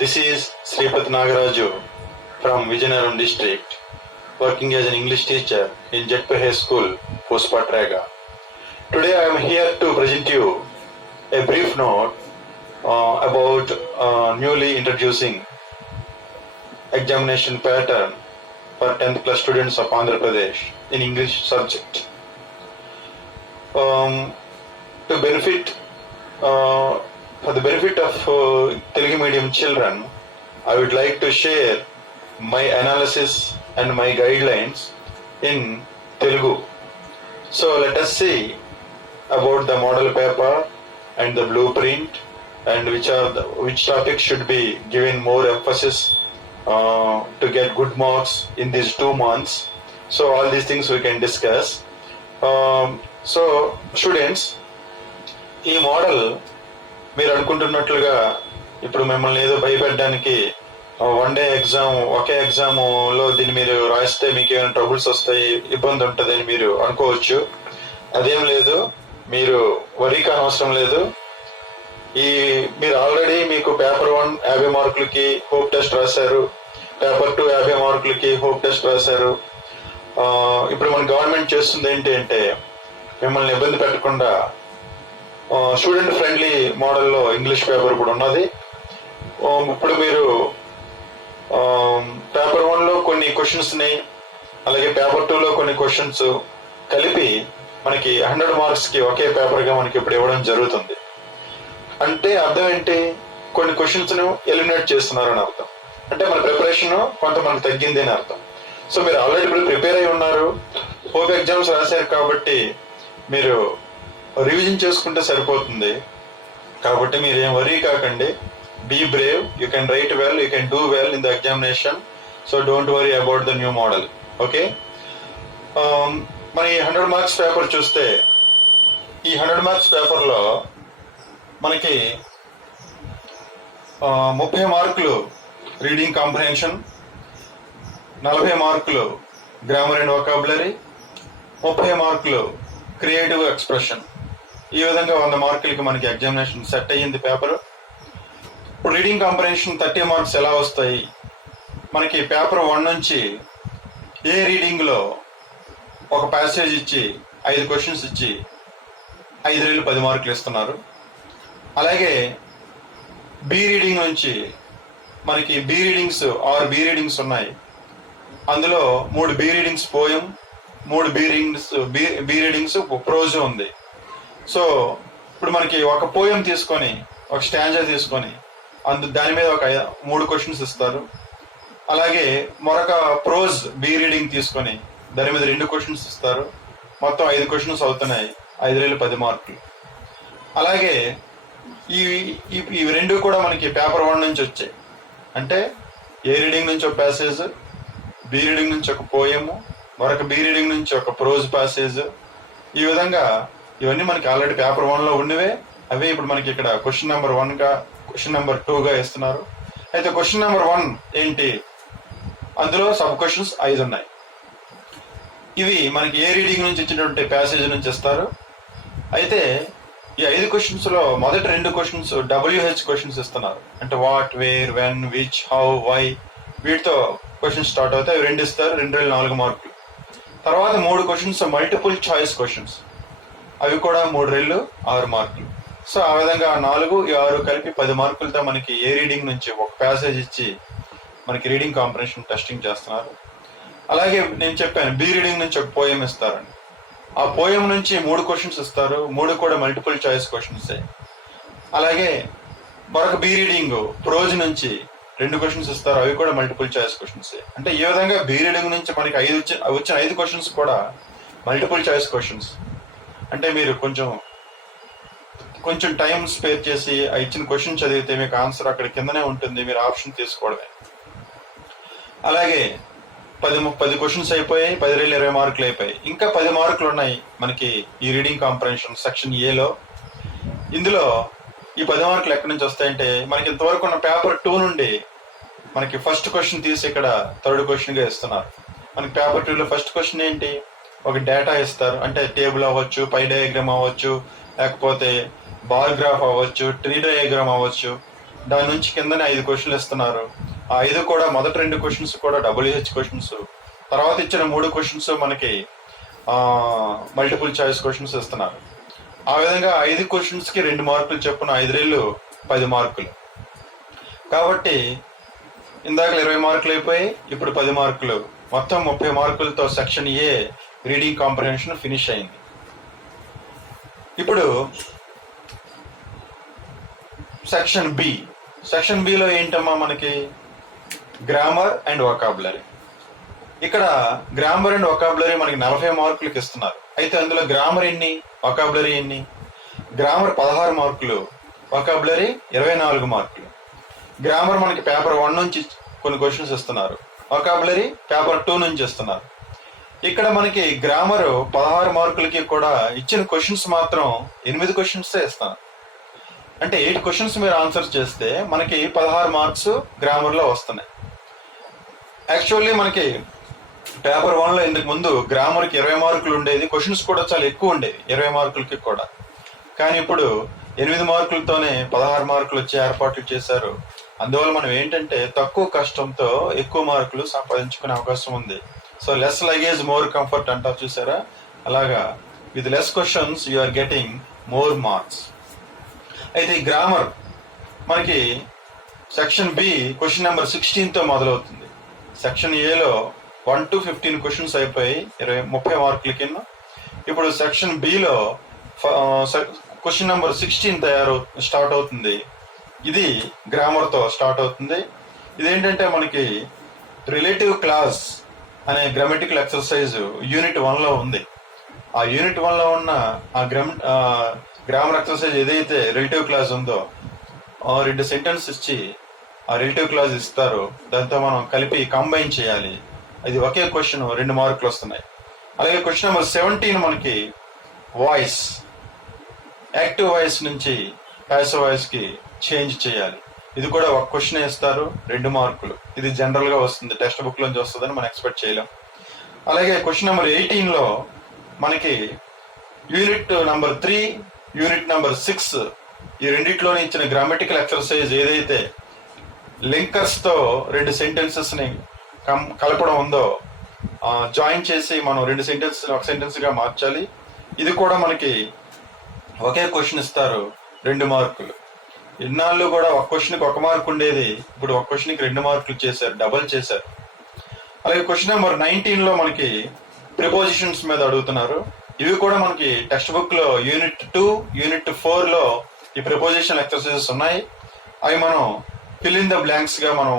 This is Sripat Nagaraju from Vijayanaram district, working as an English teacher in Jetpay School, Postpatraga. Today I am here to present you a brief note about newly introducing examination pattern for 10th class students of Andhra Pradesh in English subject. For the benefit of Telugu medium children, I would like to share my analysis and my guidelines in Telugu. So let us see about the model paper and the blueprint and which topics should be given more emphasis to get good marks in these 2 months. So all these things we can discuss. So students, ఈ model మీరు అనుకుంటున్నట్లుగా ఇప్పుడు మిమ్మల్ని ఏదో భయపెట్టడానికి one day exam ఒకే ఎగ్జామ్లో దీన్ని మీరు రాస్తే మీకు ఏమైనా ట్రబుల్స్ వస్తాయి, ఇబ్బంది ఉంటుంది అని మీరు అనుకోవచ్చు. అదేం లేదు, మీరు వరీ కానవసరం లేదు. మీరు ఆల్రెడీ మీకు పేపర్ 1 50 మార్కులకి హోప్ టెస్ట్ రాశారు, పేపర్ 2 50 మార్కులకి హోప్ టెస్ట్ రాశారు. ఇప్పుడు మన గవర్నమెంట్ చేస్తుంది ఏంటి అంటే మిమ్మల్ని ఇబ్బంది పెట్టకుండా స్టూడెంట్ ఫ్రెండ్లీ మోడల్లో ఇంగ్లీష్ పేపర్ కూడా ఉన్నది. ఇప్పుడు మీరు పేపర్ 1లో కొన్ని క్వశ్చన్స్ని అలాగే పేపర్ 2లో కొన్ని క్వశ్చన్స్ కలిపి మనకి 100 మార్క్స్కి ఒకే పేపర్గా మనకి ఇప్పుడు ఇవ్వడం జరుగుతుంది. అంటే అర్థం ఏంటి, కొన్ని క్వశ్చన్స్ను ఎలిమినేట్ చేస్తున్నారని అర్థం. అంటే మన ప్రిపరేషన్ కొంత మనకు తగ్గింది అని అర్థం. సో మీరు ఆల్రెడీ ఇప్పుడు ప్రిపేర్ అయి ఉన్నారు, హోప్ ఎగ్జామ్స్ రాశారు కాబట్టి మీరు రివిజన్ చేసుకుంటే సరిపోతుంది. కాబట్టి మీరు ఏం వరీ కాకండి. Be brave, you can write well, you can do well in the examination. So don't worry about the new model. Okay, మన ఈ 100 మార్క్స్ పేపర్ చూస్తే ఈ 100 మార్క్స్ పేపర్లో మనకి 30 మార్కులు రీడింగ్ కాంప్రహెన్షన్, 40 మార్కులు గ్రామర్ అండ్ వొకాబులరీ, 30 మార్కులు క్రియేటివ్ ఎక్స్ప్రెషన్. ఈ విధంగా 100 మార్కులకి మనకి ఎగ్జామినేషన్ సెట్ అయ్యింది పేపర్. ఇప్పుడు రీడింగ్ కాంప్రహెన్షన్ 30 మార్క్స్ ఎలా వస్తాయి? మనకి పేపర్ 1 నుంచి ఏ రీడింగ్లో ఒక ప్యాసేజ్ ఇచ్చి 5 క్వశ్చన్స్ ఇచ్చి 5 రెళ్ళు 10 మార్కులు ఇస్తున్నారు. అలాగే బి రీడింగ్ నుంచి మనకి బి రీడింగ్స్ ఉన్నాయి. అందులో 3 B readings poem, 3 B readings prose ఉంది. సో ఇప్పుడు మనకి ఒక పోయం తీసుకొని ఒక స్టాంజా తీసుకొని దాని మీద ఒక 3 క్వశ్చన్స్ ఇస్తారు. అలాగే మరొక ప్రోజ్ బి రీడింగ్ తీసుకొని దాని మీద 2 క్వశ్చన్స్ ఇస్తారు. మొత్తం 5 క్వశ్చన్స్ అవుతున్నాయి, 5 రెళ్ళు 10 మార్కులు. అలాగే ఇవి 2 కూడా మనకి పేపర్ 1 నుంచి వచ్చాయి. అంటే ఏ రీడింగ్ నుంచి ఒక ప్యాసేజ్, బి రీడింగ్ నుంచి ఒక పోయము, మరొక బి రీడింగ్ నుంచి ఒక ప్రోజ్ ప్యాసేజ్. ఈ విధంగా ఇవన్నీ మనకి ఆల్రెడీ పేపర్ 1లో ఉన్నవే. అవే ఇప్పుడు మనకి ఇక్కడ క్వశ్చన్ నెంబర్ 1గా, క్వశ్చన్ నెంబర్ 2గా ఇస్తున్నారు. అయితే క్వశ్చన్ నెంబర్ 1 ఏంటి, అందులో సబ్ క్వశ్చన్స్ 5 ఉన్నాయి. ఇవి మనకి ఏ రీడింగ్ నుంచి ఇచ్చినటువంటి ప్యాసేజ్ నుంచి ఇస్తారు. అయితే ఈ 5 క్వశ్చన్స్లో మొదటి 2 క్వశ్చన్స్ WH క్వశ్చన్స్ ఇస్తున్నారు. అంటే what, where, when, which, how, why, వీటితో క్వశ్చన్స్ స్టార్ట్ అవుతాయి. అవి 2 ఇస్తారు, 2 రెళ్ళు 4 మార్కులు. తర్వాత 3 క్వశ్చన్స్ మల్టిపుల్ చాయిస్ క్వశ్చన్స్, అవి కూడా 3 రెళ్ళు 6 మార్కులు. సో ఆ విధంగా 4, 6 కలిపి 10 మార్కులతో మనకి ఏ రీడింగ్ నుంచి ఒక ప్యాసేజ్ ఇచ్చి మనకి రీడింగ్ కాంప్రహెన్షన్ టెస్టింగ్ చేస్తున్నారు. అలాగే నేను చెప్పాను బి రీడింగ్ నుంచి ఒక పోయం ఇస్తారని. ఆ పోయం నుంచి 3 క్వశ్చన్స్ ఇస్తారు, 3 కూడా మల్టిపుల్ చాయిస్ క్వశ్చన్సే. అలాగే మరొక బి రీడింగ్ ప్రోజ్ నుంచి 2 క్వశ్చన్స్ ఇస్తారు, అవి కూడా మల్టిపుల్ చాయిస్ క్వశ్చన్సే. అంటే ఈ విధంగా బి రీడింగ్ నుంచి మనకి వచ్చిన 5 క్వశ్చన్స్ కూడా మల్టిపుల్ చాయిస్ క్వశ్చన్స్. అంటే మీరు కొంచెం టైం స్పేర్ చేసి ఆ ఇచ్చిన క్వశ్చన్ చదివితే మీకు ఆన్సర్ అక్కడ కిందనే ఉంటుంది, మీరు ఆప్షన్ తీసుకోవడమే. అలాగే 10 క్వశ్చన్స్ అయిపోయాయి, 10 రెళ్ళు 20 మార్కులు అయిపోయాయి. ఇంకా 10 మార్కులు ఉన్నాయి మనకి ఈ రీడింగ్ కాంప్రహెన్షన్ సెక్షన్ ఏలో. ఇందులో ఈ 10 మార్కులు ఎక్కడి నుంచి వస్తాయంటే మనకి ఇంతవరకు ఉన్న పేపర్ 2 నుండి మనకి ఫస్ట్ క్వశ్చన్ తీసి ఇక్కడ 3rd క్వశ్చన్గా ఇస్తున్నారు. మనకి పేపర్ 2లో ఫస్ట్ క్వశ్చన్ ఏంటి, ఒక డేటా ఇస్తారు. అంటే టేబుల్ అవ్వచ్చు, పై డయాగ్రామ్ అవ్వచ్చు, లేకపోతే బార్ గ్రాఫ్ అవ్వచ్చు, ట్రీ డయాగ్రామ్ అవ్వచ్చు. దాని నుంచి కిందనే 5 క్వశ్చన్లు ఇస్తున్నారు. ఆ 5 కూడా మొదటి 2 క్వశ్చన్స్ కూడా WH క్వశ్చన్స్, తర్వాత ఇచ్చిన 3 క్వశ్చన్స్ మనకి మల్టిపుల్ చాయిస్ క్వశ్చన్స్ ఇస్తున్నారు. ఆ విధంగా 5 క్వశ్చన్స్కి 2 మార్కులు చొప్పున 5 రెళ్ళు 10 మార్కులు. కాబట్టి ఇందాక 20 మార్కులు అయిపోయి ఇప్పుడు 10 మార్కులు, మొత్తం 30 మార్కులతో సెక్షన్ ఏ రీడింగ్ కాంప్రహెన్షన్ ఫినిష్ అయింది. ఇప్పుడు సెక్షన్ బి. సెక్షన్ బిలో ఏంటమ్మా మనకి గ్రామర్ అండ్ వొకాబులరీ. ఇక్కడ గ్రామర్ అండ్ వొకాబులరీ మనకి 40 మార్కులకి ఇస్తున్నారు. అయితే అందులో గ్రామర్ ఎన్ని, వొకాబులరీ ఎన్ని? గ్రామర్ 16 మార్కులు, వొకాబులరీ 24 మార్కులు. గ్రామర్ మనకి పేపర్ 1 నుంచి కొన్ని క్వశ్చన్స్ ఇస్తున్నారు, వొకాబులరీ పేపర్ 2 నుంచి ఇస్తున్నారు. ఇక్కడ మనకి గ్రామర్ 16 మార్కులకి కూడా ఇచ్చిన క్వశ్చన్స్ మాత్రం 8 క్వశ్చన్సే ఇస్తాను. అంటే 8 క్వశ్చన్స్ మీరు ఆన్సర్ చేస్తే మనకి 16 మార్క్స్ గ్రామర్లో వస్తున్నాయి. యాక్చువల్లీ మనకి పేపర్ 1లో ఇంతకు ముందు గ్రామర్కి 20 మార్కులు ఉండేది, క్వశ్చన్స్ కూడా చాలా ఎక్కువ ఉండేవి 20 మార్కులకి కూడా. కానీ ఇప్పుడు 8 మార్కులతోనే 16 మార్కులు వచ్చే ఏర్పాట్లు చేశారు. అందువల్ల మనం ఏంటంటే తక్కువ కష్టంతో ఎక్కువ మార్కులు సంపాదించుకునే అవకాశం ఉంది. So less luggage more comfort అంటారు చూసారా, అలాగా with less questions you are getting more marks. అయితే ఈ గ్రామర్ మనకి సెక్షన్ బి క్వశ్చన్ నెంబర్ 16తో మొదలవుతుంది. సెక్షన్ ఏలో 1 to 15 క్వశ్చన్స్ అయిపోయి 30 మార్కుల కింద. ఇప్పుడు section below question number 16 start అవుతుంది. ఇది గ్రామర్తో స్టార్ట్ అవుతుంది. ఇదేంటంటే మనకి రిలేటివ్ క్లాస్ అనే గ్రామటికల్ ఎక్సర్సైజ్ యూనిట్ 1లో ఉంది. ఆ యూనిట్ 1లో ఉన్న ఆ గ్రామర్ ఎక్సర్సైజ్ ఏదైతే రిలేటివ్ క్లాస్ ఉందో 2 సెంటెన్స్ ఇచ్చి ఆ రిలేటివ్ క్లాస్ ఇస్తారు, దాంతో మనం కలిపి కంబైన్ చేయాలి. అది ఒకే క్వశ్చన్ 2 మార్కులు వస్తున్నాయి. అలాగే క్వశ్చన్ నెంబర్ 17 మనకి వాయిస్, యాక్టివ్ వాయిస్ నుంచి ప్యాసివ్ వాయిస్కి చేంజ్ చేయాలి. ఇది కూడా ఒక క్వశ్చన్ ఇస్తారు, 2 మార్కులు. ఇది జనరల్గా వస్తుంది, టెక్స్ట్ బుక్ నుంచి వస్తుందని మనం ఎక్స్పెక్ట్ చేయలేం. అలాగే క్వశ్చన్ నెంబర్ 18లో మనకి యూనిట్ నెంబర్ 3, యూనిట్ నెంబర్ 6 ఈ రెండిట్లోనే ఇచ్చిన గ్రామటికల్ ఎక్సర్సైజ్ ఏదైతే లింకర్స్తో 2 సెంటెన్సెస్ని కలపడం ఉందో జాయిన్ చేసి మనం 2 సెంటెన్స్ ఒక సెంటెన్స్గా మార్చాలి. ఇది కూడా మనకి ఒకే క్వశ్చన్ ఇస్తారు, 2 మార్కులు. ఇన్నాళ్ళు కూడా ఒక క్వశ్చన్కి 1 మార్క్ ఉండేది, ఇప్పుడు ఒక క్వశ్చన్కి 2 మార్కులు చేశారు, డబల్ చేశారు. అలాగే క్వశ్చన్ నెంబర్ 19లో మనకి ప్రిపోజిషన్స్ మీద అడుగుతున్నారు. ఇవి కూడా మనకి టెక్స్ట్ బుక్లో యూనిట్ 2, యూనిట్ 4లో ఈ ప్రిపోజిషన్ ఎక్సర్సైజెస్ ఉన్నాయి. అవి మనం ఫిల్ ఇన్ ద బ్లాంక్స్గా మనం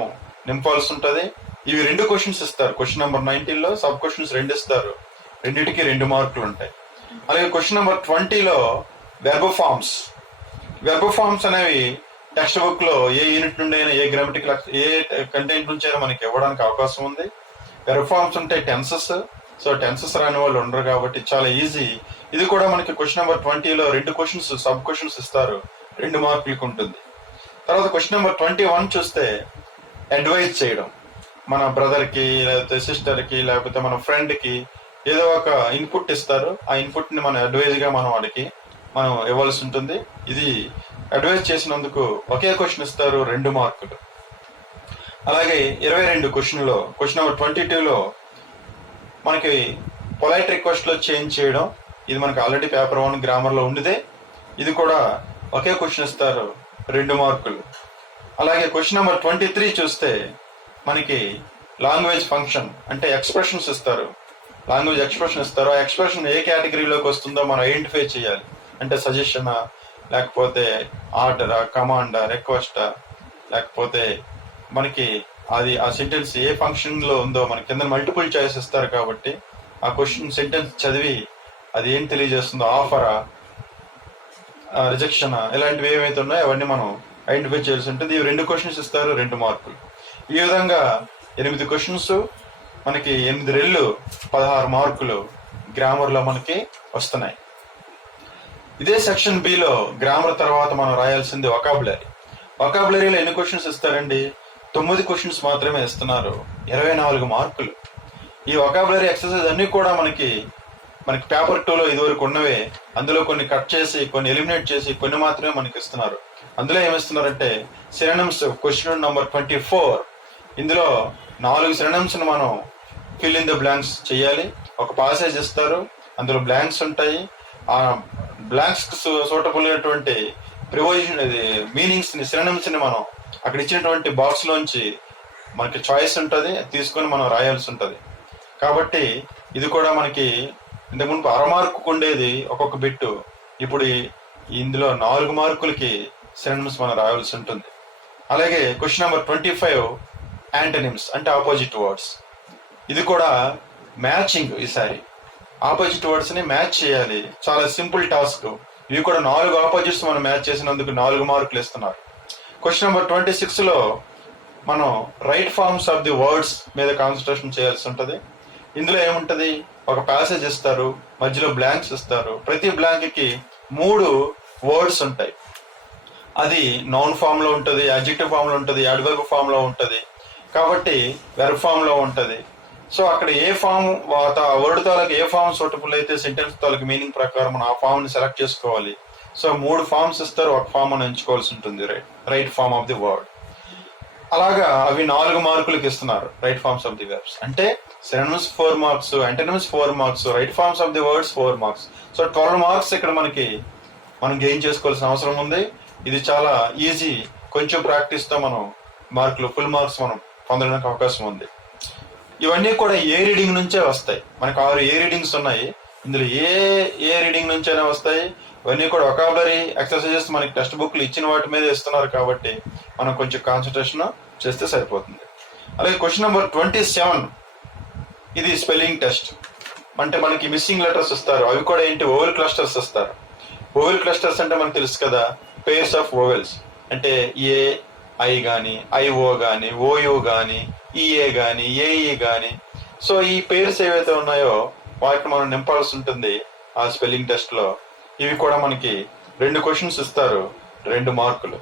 నింపాల్సి ఉంటుంది. ఇవి 2 క్వశ్చన్స్ ఇస్తారు. క్వశ్చన్ నెంబర్ 19లో సబ్ క్వశ్చన్స్ 2 ఇస్తారు, రెండింటికి 2 మార్కులు ఉంటాయి. అలాగే క్వశ్చన్ నెంబర్ 20లో వెర్బ్ ఫార్మ్స్. వెర్బ్ ఫార్మ్స్ అనేవి టెక్స్ట్ బుక్ లో ఏ యూనిట్ నుండి అయినా, ఏ గ్రామటికల్ ఏ కంటెంట్ నుంచి అయినా మనకి ఇవ్వడానికి అవకాశం ఉంది. వెర్బ్ ఫార్మ్స్ ఉంటాయి, టెన్సెస్. సో టెన్సెస్ రాని వాళ్ళు ఉండరు కాబట్టి చాలా ఈజీ. ఇది కూడా మనకి క్వశ్చన్ నెంబర్ 20లో 2 క్వశ్చన్స్ సబ్ క్వశ్చన్స్ ఇస్తారు, 2 మార్కులకి ఉంటుంది. తర్వాత క్వశ్చన్ నెంబర్ 21 చూస్తే అడ్వైజ్ చేయడం. మన బ్రదర్కి, లేకపోతే సిస్టర్కి, లేకపోతే మన ఫ్రెండ్కి ఏదో ఒక ఇన్పుట్ ఇస్తారు. ఆ ఇన్పుట్ని మనం అడ్వైజ్గా మనం వాడికి మనం ఇవ్వాల్సి ఉంటుంది. ఇది అడ్వైజ్ చేసినందుకు ఒకే క్వశ్చన్ ఇస్తారు, 2 మార్కులు. అలాగే 22 క్వశ్చన్లో క్వశ్చన్ నెంబర్ 22లో మనకి పొలైట్ రిక్వెస్ట్లో చేంజ్ చేయడం. ఇది మనకి ఆల్రెడీ పేపర్ 1 గ్రామర్లో ఉండితే ఇది కూడా ఒకే క్వశ్చన్ ఇస్తారు, 2 మార్కులు. అలాగే క్వశ్చన్ నెంబర్ 23 చూస్తే మనకి లాంగ్వేజ్ ఫంక్షన్ అంటే ఎక్స్ప్రెషన్స్ ఇస్తారు, లాంగ్వేజ్ ఎక్స్ప్రెషన్ ఇస్తారు. ఆ ఎక్స్ప్రెషన్ ఏ కేటగిరీలోకి వస్తుందో మనం ఐడెంటిఫై చేయాలి. అంటే సజెషనా, లేకపోతే ఆర్డరా, కమాండా, రిక్వెస్టా, లేకపోతే మనకి అది ఆ సెంటెన్స్ ఏ ఫంక్షన్లో ఉందో మనకి కింద మల్టిపుల్ చాయిస్ ఇస్తారు కాబట్టి ఆ క్వశ్చన్ సెంటెన్స్ చదివి అది ఏం తెలియజేస్తుందో, ఆఫరా, రిజెక్షనా, ఇలాంటివి ఏవైతే ఉన్నాయో అవన్నీ మనం ఐడెంటిఫై చేయాల్సి ఉంటుంది. ఇవి 2 క్వశ్చన్స్ ఇస్తారు, 2 మార్కులు. ఈ విధంగా 8 క్వశ్చన్స్ మనకి 8 రెళ్ళు 16 మార్కులు గ్రామర్లో మనకి వస్తున్నాయి. ఇదే సెక్షన్ బిలో గ్రామర్ తర్వాత మనం రాయాల్సింది వొకాబులరీ. వొకాబులరీలో ఎన్ని క్వశ్చన్స్ ఇస్తారండి? 9 క్వశ్చన్స్ మాత్రమే ఇస్తున్నారు, 24 మార్కులు. ఈ వొకాబులరీ ఎక్సర్సైజ్ అన్ని కూడా మనకి మనకి పేపర్ 2లో ఇదివరకు ఉన్నవే అందులో కొన్ని కట్ చేసి కొన్ని ఎలిమినేట్ చేసి కొన్ని మాత్రమే మనకి ఇస్తున్నారు. అందులో ఏమిస్తున్నారంటే సినోనిమ్స్ క్వశ్చన్ నెంబర్ 24. ఇందులో 4 సినోనిమ్స్ మనం ఫిల్ ఇన్ ద బ్లాంక్స్ చేయాలి. ఒక పాసేజ్ ఇస్తారు, అందులో బ్లాంక్స్ ఉంటాయి. ఆ బ్లాంక్స్ సూటబుల్ అయినటువంటి ప్రిపోజిషన్ మీనింగ్స్ ని సినోనిమ్స్ ని మనం అక్కడ ఇచ్చినటువంటి బాక్స్ లోంచి మనకి చాయిస్ ఉంటుంది, తీసుకొని మనం రాయాల్సి ఉంటుంది. కాబట్టి ఇది కూడా మనకి ఇంతకుముందు అరమార్కు ఉండేది ఒక్కొక్క బిట్టు, ఇప్పుడు ఇందులో 4 మార్కులకి సినోనిమ్స్ మనం రాయాల్సి ఉంటుంది. అలాగే క్వశ్చన్ నెంబర్ 25 యాంటనిమ్స్ అంటే ఆపోజిట్ వర్డ్స్. ఇది కూడా మ్యాచింగ్. ఈసారి ఆపోజిట్ వర్డ్స్ ని మ్యాచ్ చేయాలి. చాలా సింపుల్ టాస్క్. ఇవి కూడా 4 ఆపోజిట్స్ మనం మ్యాచ్ చేసినందుకు 4 మార్కులు ఇస్తున్నారు. క్వశ్చన్ నెంబర్ 26లో మనం right forms of the words మీద కాన్సన్ట్రేషన్ చేయాల్సి ఉంటుంది. ఇందులో ఏముంటది, ఒక ప్యాసేజ్ ఇస్తారు, మధ్యలో బ్లాంక్స్ ఇస్తారు. ప్రతి బ్లాంక్ కి 3 వర్డ్స్ ఉంటాయి. అది నౌన్ ఫామ్ లో ఉంటుంది, అడ్జెక్టివ్ ఫామ్ లో ఉంటుంది, అడ్వర్బ్ ఫామ్ లో ఉంటుంది, కాబట్టి వెర్బ్ ఫామ్ లో ఉంటుంది. సో అక్కడ ఏ ఫామ్ వర్డ్ తాలూకు ఏ ఫామ్ సూటబుల్ అయితే సెంటెన్స్ తాలూకు మీనింగ్ ప్రకారం మనం ఆ ఫామ్ ని సెలెక్ట్ చేసుకోవాలి. సో 3 ఫామ్స్ ఇస్తారు, ఒక ఫామ్ మనం ఎంచుకోవాల్సి ఉంటుంది. Right form of the word. అలాగా అవి 4 మార్కులకి ఇస్తున్నారు. Right forms of the verbs అంటే synonyms 4 marks, antonyms 4 marks, right forms of the words 4 marks. So 12 marks ఇక్కడ మనం గెయిన్ చేసుకోవాల్సిన అవసరం ఉంది. ఇది చాలా ఈజీ. కొంచెం ప్రాక్టీస్ తో మనం ఫుల్ మార్క్స్ మనం పొందడానికి అవకాశం ఉంది. ఇవన్నీ కూడా ఏ రీడింగ్ నుంచే వస్తాయి. మనకు 6 ఏ రీడింగ్స్ ఉన్నాయి. ఇందులో ఏ రీడింగ్ నుంచైనా వస్తాయి. ఇవన్నీ కూడా వొకాబులరీ ఎక్సర్సైజెస్ మనకి టెక్స్ట్ బుక్లు ఇచ్చిన వాటి మీద ఇస్తున్నారు, కాబట్టి మనం కొంచెం కాన్సన్ట్రేషన్ చేస్తే సరిపోతుంది. అలాగే క్వశ్చన్ నెంబర్ 27 ఇది స్పెల్లింగ్ టెస్ట్. అంటే మనకి మిస్సింగ్ లెటర్స్ ఇస్తారు. అవి కూడా ఏంటి, ఓవెల్ క్లస్టర్స్ ఇస్తారు. ఓవెల్ క్లస్టర్స్ అంటే మనకు తెలుసు కదా, పేర్స్ ఆఫ్ ఓవెల్స్. అంటే ఏ ఐ గాని, ఐఓ గాని, ఓయు గాని, ఈఏ గాని, ఏఈ గాని. సో ఈ పేర్స్ ఏవైతే ఉన్నాయో వాటిని మనం నింపాల్సి ఉంటుంది ఆ స్పెల్లింగ్ టెస్ట్ లో. ఇవి కూడా మనకి 2 క్వశ్చన్స్ ఇస్తారు, 2 మార్కులు.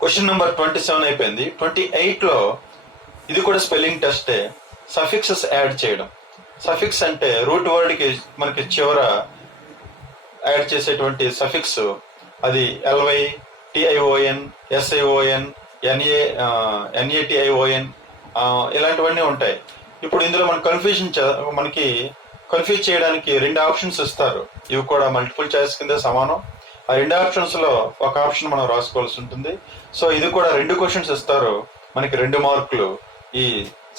క్వశ్చన్ నెంబర్ 27 అయిపోయింది. 28లో ఇది కూడా స్పెల్లింగ్ టెస్టే. సఫిక్సెస్ యాడ్ చేయడం. సఫిక్స్ అంటే రూట్ వర్డ్ కి మనకి చివర యాడ్ చేసేటువంటి సఫిక్స్. అది ఎల్వై, టిఐఓఎన్, ఎస్ఐఓఎన్, ఎన్ఏటిఐఓఎన్ ఇలాంటివన్నీ ఉంటాయి. ఇప్పుడు ఇందులో మనకి కన్ఫ్యూజ్ చేయడానికి 2 ఆప్షన్స్ ఇస్తారు. ఇవి కూడా మల్టిపుల్ చాయిస్ కింద సమానం. ఆ 2 ఆప్షన్స్ లో ఒక ఆప్షన్ మనం రాసుకోవాల్సి ఉంటుంది. సో ఇది కూడా 2 క్వశ్చన్స్ ఇస్తారు, మనకి 2 మార్కులు ఈ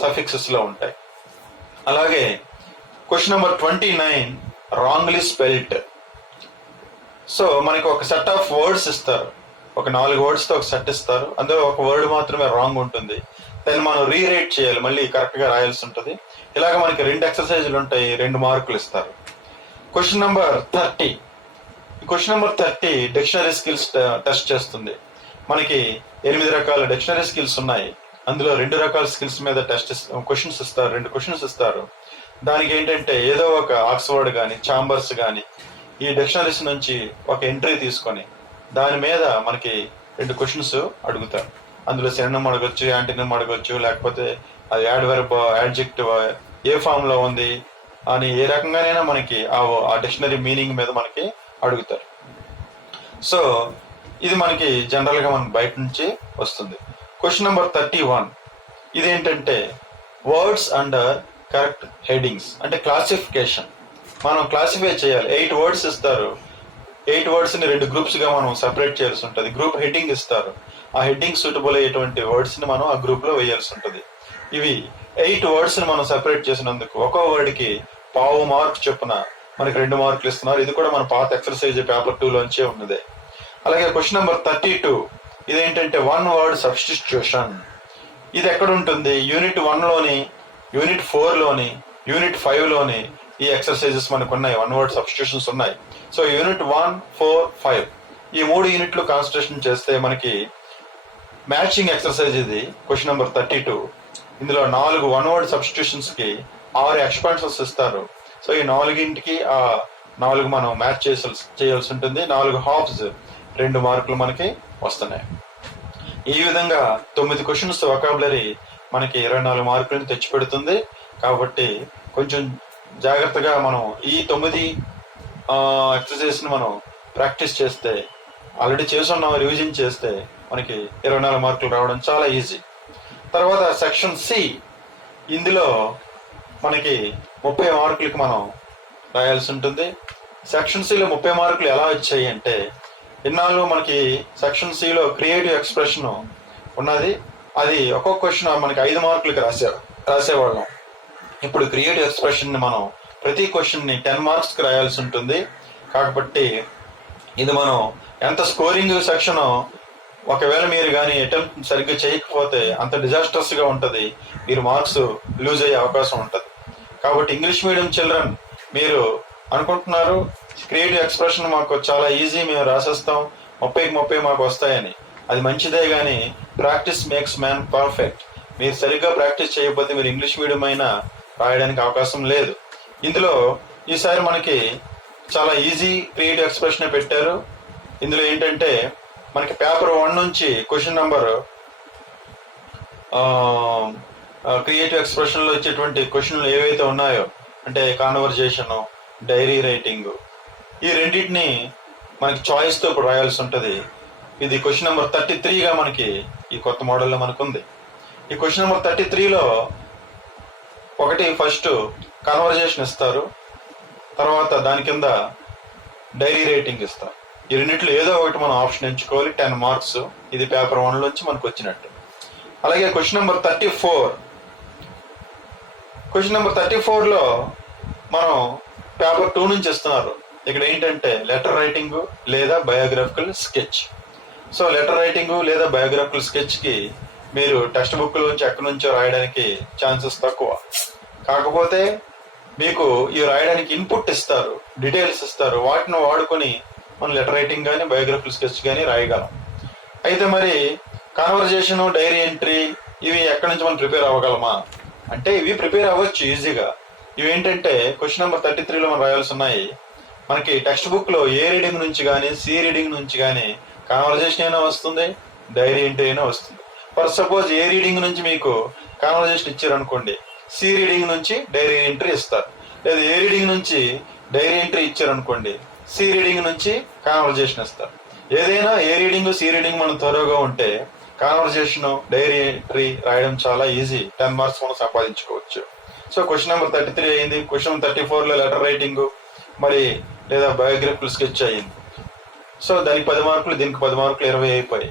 సఫిక్సెస్ లో ఉంటాయి. అలాగే question number 29 wrongly spelt. So మనకి ఒక సెట్ ఆఫ్ వర్డ్స్ ఇస్తారు, ఒక 4 వర్డ్స్ తో ఒక సెట్ ఇస్తారు. అందులో ఒక వర్డ్ మాత్రమే రాంగ్ ఉంటుంది. దాన్ని మనం రీరైట్ చేయాలి, మళ్ళీ కరెక్ట్ గా రాయాల్సి ఉంటుంది. ఇలాగ మనకి 2 ఎక్సర్సైజులు ఉంటాయి, 2 మార్కులు ఇస్తారు. Question number 30. Question number 30 dictionary skills test చేస్తుంది. మనకి 8 రకాల డిక్షనరీ స్కిల్స్ ఉన్నాయి. అందులో 2 రకాల స్కిల్స్ మీద క్వశ్చన్స్ ఇస్తారు, 2 క్వశ్చన్స్ ఇస్తారు. దానికి ఏంటంటే ఏదో ఒక ఆక్స్ఫర్డ్ కానీ, ఛాంబర్స్ కానీ ఈ డిక్షనరీస్ నుంచి ఒక ఎంట్రీ తీసుకొని దాని మీద మనకి 2 క్వశ్చన్స్ అడుగుతారు. అందులో సినోనిమ్ అడగొచ్చు, యాంటోనిమ్ అడగొచ్చు, లేకపోతే అది యాడ్వర్బ్, యాడ్జెక్టివ్ ఏ ఫామ్ లో ఉంది అని ఏ రకంగానైనా మనకి ఆ డిక్షనరీ మీనింగ్ మీద మనకి అడుగుతారు. సో ఇది మనకి జనరల్ గా మనకి బయట నుంచి వస్తుంది. క్వశ్చన్ నెంబర్ 31 ఇదేంటంటే వర్డ్స్ అండర్ కరెక్ట్ హెడ్డింగ్స్ అంటే క్లాసిఫికేషన్. మనం క్లాసిఫై చేయాలి. 8 వర్డ్స్ ఇస్తారు. 8 వర్డ్స్ ని 2 గ్రూప్స్ గా మనం సెపరేట్ చేయాల్సి ఉంటుంది. గ్రూప్ హెడ్డింగ్ ఇస్తారు. ఆ హెడ్డింగ్ సూటబుల్ అయ్యేటువంటి వర్డ్స్ ని మనం ఆ గ్రూప్ లో వేయాల్సి ఉంటుంది. ఇవి 8 వర్డ్స్ ని మనం సెపరేట్ చేసినందుకు ఒక్కో వర్డ్ కి 1/2 మార్క్ చొప్పున మనకి 2 మార్కులు ఇస్తున్నారు. ఇది కూడా మన పాత ఎక్సర్సైజ్ పేపర్ 2 లోంచే ఉన్నదే. అలాగే క్వశ్చన్ నెంబర్ 32 ఇదేంటంటే 1 వర్డ్ సబ్స్టిట్యూషన్. ఇది ఎక్కడ ఉంటుంది, యూనిట్ 1 లోని, యూనిట్ 4 లోని, యూనిట్ 5 లోని ఈ ఎక్సర్సైజెస్ మనకు ఉన్నాయి. 1 వర్డ్ సబ్స్టిట్యూషన్స్ ఉన్నాయి. సో యూనిట్ 1, 4, 5 ఈ 3 యూనిట్లు కాన్సన్ట్రేషన్ చేస్తే మనకి మ్యాచింగ్ ఎక్సర్సైజ్ ఇది. క్వశ్చన్ నెంబర్ 32 ఇందులో 4 1 వర్డ్ సబ్స్టిట్యూషన్స్ కి 6 ఎక్స్పాన్షన్స్ ఇస్తారు. సో ఈ 4కి ఆ 4 మనం మ్యాచ్ చేయాల్సి ఉంటుంది. 4 హాఫ్స్ 2 మార్కులు మనకి వస్తున్నాయి. ఈ విధంగా 9 క్వశ్చన్స్ వొకాబులరీ మనకి 24 మార్కులను తెచ్చిపెడుతుంది. కాబట్టి కొంచెం జాగ్రత్తగా మనం ఈ 9 ఎక్సర్సైజ్ని మనం ప్రాక్టీస్ చేస్తే, ఆల్రెడీ చేసున్నాం, రివిజన్ చేస్తే మనకి 24 మార్కులు రావడం చాలా ఈజీ. తర్వాత సెక్షన్ సి, ఇందులో మనకి 30 మార్కులకి మనం రాయాల్సి ఉంటుంది. సెక్షన్ సిలో 30 మార్కులు ఎలా వచ్చాయి అంటే, ఇన్నాళ్ళు మనకి సెక్షన్ సిలో క్రియేటివ్ ఎక్స్ప్రెషన్ ఉన్నది, అది ఒక్కొక్క క్వశ్చన్ మనకి 5 మార్కులకి రాసేవాళ్ళం. ఇప్పుడు క్రియేటివ్ ఎక్స్ప్రెషన్ని మనం ప్రతి క్వశ్చన్ని 10 మార్క్స్కి రాయాల్సి ఉంటుంది. కాబట్టి ఇది మనం ఎంత స్కోరింగ్ సెక్షన్, ఒకవేళ మీరు కానీ అటెంప్ట్ సరిగ్గా చేయకపోతే అంత డిజాస్టర్స్గా ఉంటుంది, మీరు మార్క్స్ లూజ్ అయ్యే అవకాశం ఉంటుంది. కాబట్టి ఇంగ్లీష్ మీడియం చిల్డ్రన్, మీరు అనుకుంటున్నారు క్రియేటివ్ ఎక్స్ప్రెషన్ మాకు చాలా ఈజీ, మేము రాసేస్తాం 30కి 30 మాకు వస్తాయని. అది మంచిదే, కానీ ప్రాక్టీస్ మేక్స్ మ్యాన్ పర్ఫెక్ట్. మీరు సరిగ్గా ప్రాక్టీస్ చేయకపోతే మీరు ఇంగ్లీష్ మీడియం అయినా రాయడానికి అవకాశం లేదు. ఇందులో ఈసారి మనకి చాలా ఈజీ క్రియేటివ్ ఎక్స్ప్రెషన్ పెట్టారు. ఇందులో ఏంటంటే మనకి పేపర్ 1 నుంచి క్వశ్చన్ నెంబర్ క్రియేటివ్ ఎక్స్ప్రెషన్లో ఇచ్చేటువంటి క్వశ్చన్లు ఏవైతే ఉన్నాయో, అంటే కాన్వర్జేషను, డైరీ రైటింగ్, ఈ రెండింటిని మనకి చాయిస్తో ఇప్పుడు రాయాల్సి ఉంటుంది. ఇది క్వశ్చన్ నెంబర్ 33గా మనకి ఈ కొత్త మోడల్లో మనకు ఉంది. ఈ క్వశ్చన్ నెంబర్ 33లో ఫస్ట్ కాన్వర్జేషన్ ఇస్తారు, తర్వాత దాని కింద డైరీ రైటింగ్ ఇస్తారు. ఈ రెండింటిలో ఏదో ఒకటి మనం ఆప్షన్ ఎంచుకోవాలి. 10 మార్క్స్. ఇది పేపర్ 1 నుంచి మనకు వచ్చినట్టు. అలాగే క్వశ్చన్ నెంబర్ 34, క్వశ్చన్ నెంబర్ 34లో మనం పేపర్ 2 నుంచి ఇస్తున్నారు. ఇక్కడ ఏంటంటే లెటర్ రైటింగ్ లేదా biographical sketch. So letter writing లేదా బయోగ్రఫికల్ స్కెచ్కి మీరు టెక్స్ట్ బుక్లోంచి ఎక్కడి నుంచో రాయడానికి ఛాన్సెస్ తక్కువ. కాకపోతే మీకు ఇవి రాయడానికి ఇన్పుట్ ఇస్తారు, డీటెయిల్స్ ఇస్తారు, వాటిని వాడుకొని మనం లెటర్ రైటింగ్ కానీ బయోగ్రఫికల్ స్కెచ్ కానీ రాయగలం. అయితే మరి కాన్వర్జేషన్, డైరీ ఎంట్రీ ఇవి ఎక్కడి నుంచి మనం ప్రిపేర్ అవ్వగలమా అంటే, ఇవి ప్రిపేర్ అవ్వచ్చు ఈజీగా. ఇవి ఏంటంటే క్వశ్చన్ నెంబర్ 33లో మనం రాయాల్సి ఉన్నాయి. మనకి టెక్స్ట్ బుక్లో ఏ రీడింగ్ నుంచి కానీ, సి రీడింగ్ నుంచి కానీ కాన్వర్జేషన్ అయినా వస్తుంది, డైరీ ఎంట్రీ అయినా వస్తుంది. ఫర్ సపోజ్ ఏ రీడింగ్ నుంచి మీకు కాన్వర్జేషన్ ఇచ్చారనుకోండి, సి రీడింగ్ నుంచి డైరీ ఎంట్రీ ఇస్తారు. లేదా ఏ రీడింగ్ నుంచి డైరీ ఎంట్రీ ఇచ్చారనుకోండి, సి రీడింగ్ నుంచి కాన్వర్జేషన్ ఇస్తారు. ఏదైనా ఏ రీడింగ్, సి రీడింగ్ మనం త్వరగా ఉంటే కాన్వర్జేషన్, డైరీ ఎంట్రీ రాయడం చాలా ఈజీ. 10 మార్క్స్ మనం సంపాదించుకోవచ్చు. సో క్వశ్చన్ నెంబర్ 33 అయింది. క్వశ్చన్ 34లో లెటర్ రైటింగ్ మరి లేదా బయోగ్రఫికల్ స్కెచ్ అయింది. సో దానికి 10 మార్కులు, దీనికి 10 మార్కులు, 20 అయిపోయాయి.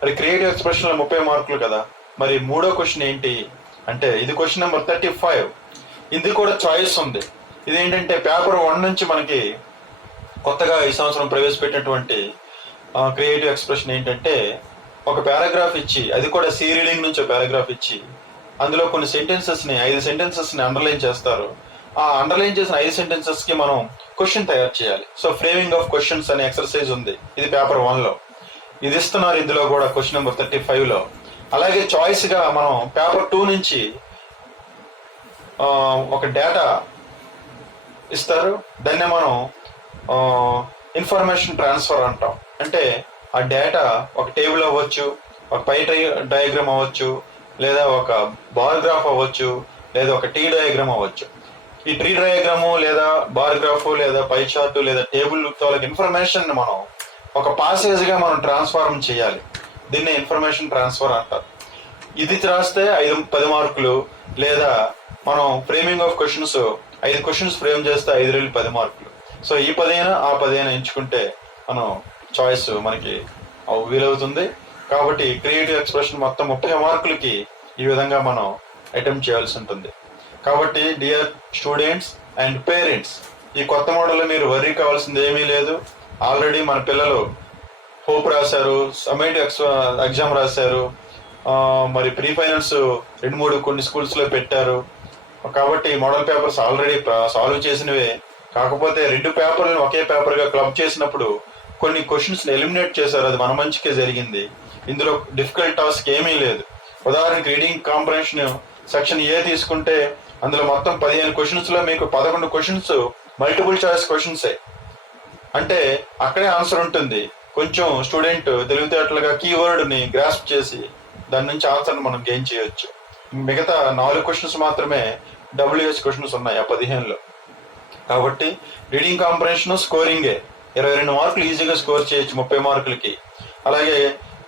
మరి క్రియేటివ్ ఎక్స్ప్రెషన్లో 30 మార్కులు కదా. మరి మూడో క్వశ్చన్ ఏంటి అంటే, ఇది క్వశ్చన్ నెంబర్ 35. ఇది కూడా చాయిస్ ఉంది. ఇదేంటంటే పేపర్ 1 నుంచి మనకి కొత్తగా ఈ సంవత్సరం ప్రవేశపెట్టినటువంటి క్రియేటివ్ ఎక్స్ప్రెషన్ ఏంటంటే, ఒక పారాగ్రాఫ్ ఇచ్చి, అది కూడా సి రీడింగ్ నుంచి పారాగ్రాఫ్ ఇచ్చి, అందులో కొన్ని సెంటెన్సెస్ని 5 సెంటెన్సెస్ని అండర్లైన్ చేస్తారు. ఆ అండర్లైన్ చేసిన 5 సెంటెన్సెస్కి మనం క్వశ్చన్ తయారు చేయాలి. సో ఫ్రేమింగ్ ఆఫ్ క్వశ్చన్స్ అనే ఎక్సర్సైజ్ ఉంది. ఇది పేపర్ 1లో ఇది ఇస్తున్నారు. ఇందులో కూడా క్వశ్చన్ నెంబర్ 35లో. అలాగే చాయిస్గా మనం పేపర్ 2 నుంచి ఒక డేటా ఇస్తారు. దాన్నే మనం ఇన్ఫర్మేషన్ ట్రాన్స్ఫర్ అంటాం. అంటే ఆ డేటా ఒక టేబుల్ అవ్వచ్చు, ఒక పై డయాగ్రామ్ అవ్వచ్చు, లేదా ఒక బార్ గ్రాఫ్ అవ్వచ్చు, లేదా ఒక టీ డయాగ్రామ్ అవ్వచ్చు. ఈ ట్రీ డయాగ్రాము లేదా బార్ గ్రాఫ్ లేదా పై చార్టు లేదా టేబుల్ ఇన్ఫర్మేషన్ మనం ఒక పాసేజ్గా మనం ట్రాన్స్ఫార్మ్ చేయాలి. దీన్ని ఇన్ఫర్మేషన్ ట్రాన్స్ఫర్ అంటారు. ఇది రాస్తే 10 మార్కులు. లేదా మనం framing of questions 5 questions frame చేస్తే 5 రెళ్ళు 10 మార్కులు. సో ఈ 10 అయినా ఆ 10 అయినా ఎంచుకుంటే మనం చాయిస్ మనకి వీలవుతుంది. కాబట్టి క్రియేటివ్ ఎక్స్ప్రెషన్ మొత్తం 30 మార్కులకి ఈ విధంగా మనం అటెంప్ట్ చేయాల్సి ఉంటుంది. కాబట్టి డియర్ స్టూడెంట్స్ అండ్ పేరెంట్స్, ఈ కొత్త మోడల్లో మీరు వర్రీ కావాల్సింది ఏమీ లేదు. ఆల్రెడీ మన పిల్లలు హోప్ రాశారు, సమ్మేటివ్ ఎగ్జామ్ రాశారు, మరి ప్రీ ఫైనల్స్ 2-3 కొన్ని స్కూల్స్లో పెట్టారు. కాబట్టి మోడల్ పేపర్స్ ఆల్రెడీ సాల్వ్ చేసినవే. కాకపోతే 2 పేపర్లను ఒకే పేపర్గా క్లబ్ చేసినప్పుడు కొన్ని క్వశ్చన్స్ని ఎలిమినేట్ చేశారు. అది మన మంచికే జరిగింది. ఇందులో డిఫికల్ట్ టాస్క్ ఏమీ లేదు. ఉదాహరణకి రీడింగ్ కాంప్రహెన్షన్ సెక్షన్ ఏ తీసుకుంటే అందులో మొత్తం 15 క్వశ్చన్స్లో మీకు 11 క్వశ్చన్స్ మల్టిపుల్ చాయిస్ క్వశ్చన్సే. అంటే అక్కడే ఆన్సర్ ఉంటుంది. కొంచెం స్టూడెంట్ తెలివితేటలుగా కీవర్డ్ని గ్రాస్ప్ చేసి దాని నుంచి ఆన్సర్ని మనం గెయిన్ చేయొచ్చు. మిగతా 4 క్వశ్చన్స్ మాత్రమే WH క్వశ్చన్స్ ఉన్నాయి ఆ 15లో. కాబట్టి రీడింగ్ కాంప్రహెన్షన్ స్కోరింగే 22 మార్కులు ఈజీగా స్కోర్ చేయొచ్చు 30 మార్కులకి. అలాగే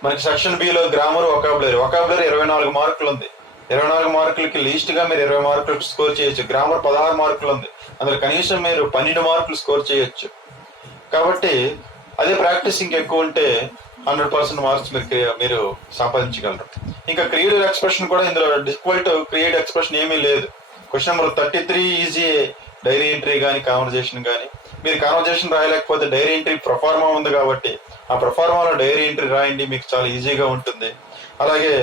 మనకి సెక్షన్ బిలో గ్రామర్ వొకాబులరీ 24 మార్కులు ఉంది. 24 మార్కులకి లీస్ట్ గా మీరు 20 మార్కులు స్కోర్ చేయొచ్చు. గ్రామర్ 16 మార్కులు ఉంది, అందులో కనీసం మీరు 12 మార్కులు స్కోర్ చేయొచ్చు. కాబట్టి అదే ప్రాక్టీస్ ఇంకెక్కువ ఉంటే 100% మార్క్స్ మీరు సంపాదించగలరు. ఇంకా క్రియేటివ్ ఎక్స్ప్రెషన్ కూడా ఇందులో డిఫికల్ట్ క్రియేటివ్ ఎక్స్ప్రెషన్ ఏమీ లేదు. Question number 33 easy. Diary entry కానీ కాన్వర్జేషన్ కానీ, మీరు కాన్వర్జేషన్ రాయలేకపోతే డైరీ ఎంట్రీ ప్రొఫార్మా ఉంది కాబట్టి ఆ ప్రొఫార్మాలో డైరీ ఎంట్రీ రాయండి, మీకు చాలా ఈజీగా ఉంటుంది. అలాగే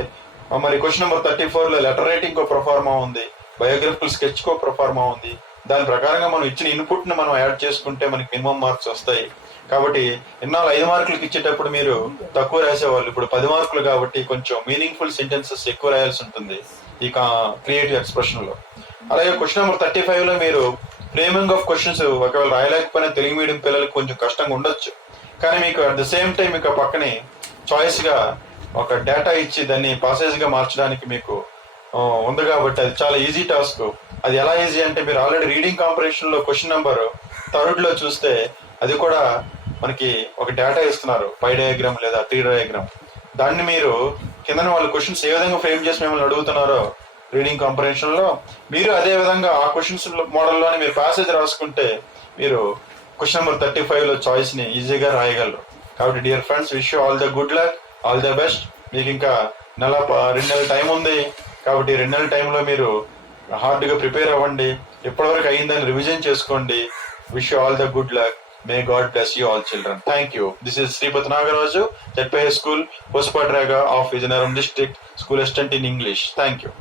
మరి క్వశ్చన్ నెంబర్ 34లో లెటర్ రైటింగ్ కో ప్రొఫార్మా ఉంది, బయోగ్రఫికల్ స్కెచ్ కో ప్రొఫార్మా ఉంది. దాని ప్రకారంగా మనం ఇచ్చిన ఇన్పుట్ ని మనం యాడ్ చేసుకుంటే మనకి మినిమం మార్క్స్ వస్తాయి. కాబట్టి ఇన్నాళ్ళు 5 మార్కులకి ఇచ్చేటప్పుడు మీరు తక్కువ రాసేవాళ్ళు, ఇప్పుడు 10 మార్కులు కాబట్టి కొంచెం మీనింగ్ఫుల్ సెంటెన్సెస్ ఎక్కువ రాయాల్సి ఉంటుంది ఈ క్రియేటివ్ ఎక్స్ప్రెషన్ లో. అలాగే క్వశ్చన్ నెంబర్ 35లో మీరు ఫ్రేమింగ్ ఆఫ్ క్వశ్చన్స్ ఒకవేళ రాయలేకపోయినా తెలుగు మీడియం పిల్లలకి కొంచెం కష్టంగా ఉండొచ్చు, కానీ మీకు అట్ ద సేమ్ టైం మీకు పక్కనే చాయిస్ గా ఒక డేటా ఇచ్చి దాన్ని పాసేజ్ గా మార్చడానికి మీకు ఉంది కాబట్టి అది చాలా ఈజీ టాస్క్. అది ఎలా ఈజీ అంటే మీరు ఆల్రెడీ రీడింగ్ కాంప్రహెన్షన్ లో క్వశ్చన్ నెంబర్ 3లో చూస్తే అది కూడా మనకి ఒక డేటా ఇస్తున్నారు, పై డయాగ్రామ్ లేదా ట్రీ డయాగ్రామ్. దాన్ని మీరు కింద వాళ్ళు క్వశ్చన్స్ ఏ విధంగా ఫ్రేమ్ చేసి మిమ్మల్ని అడుగుతున్నారో రీడింగ్ కాంప్రహెన్షన్ లో మీరు అదే విధంగా ఆ క్వశ్చన్స్ మోడల్లోనే మీరు ప్యాసేజ్ రాసుకుంటే మీరు క్వశ్చన్ నెంబర్ 35లో చాయిస్ ని ఈజీగా రాయగలరు. కాబట్టి dear friends, wish you all the good luck, all the best. మీకు ఇంకా 2 నెలల టైం ఉంది కాబట్టి 2 నెలల టైంలో మీరు హార్డ్ గా ప్రిపేర్ అవ్వండి. ఎప్పటివరకు అయిందని రివిజన్ చేసుకోండి. Wish you all the good luck. May God bless you all children. Thank you. This is Sripath Nagaraju, ZPI School, Hospataraga of Vijayaram District, School Assistant in English. Thank you.